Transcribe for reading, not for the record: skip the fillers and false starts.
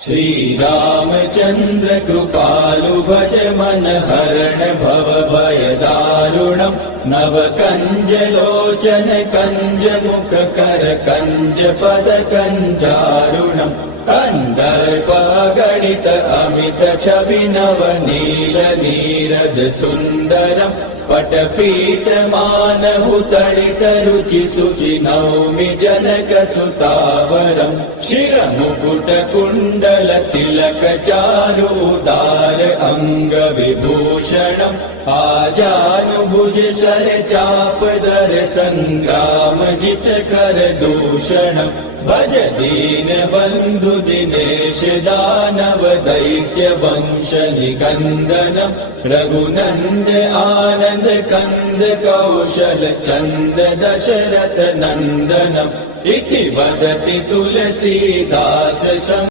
श्रीरामचन्द्र कृपालु भज मन हरण भव भय दारुणम् नव कञ्जलोचन कञ्ज मुख कर कञ्ज पद कञ्जारुणम् कन्दर्प गणित अमित छवि नव नील नीरद सुन्दरम् पटपीठ मानहु तडित रुचि सुचि नौमि जनक सुतावरम् शिर मुकुट कुण्डल तिलक चारु उदार अंग विभूषणम् आजानुभुज शर चाप दर संग्राम जित कर दूषणम् भज दीन बंधु दिनेश दानव दैत्य वंश निकन्दनम् रघुनन्द आनन्द कंद कौशल चन्द दशरथ नन्दनम् इति वदति तुलसीदास।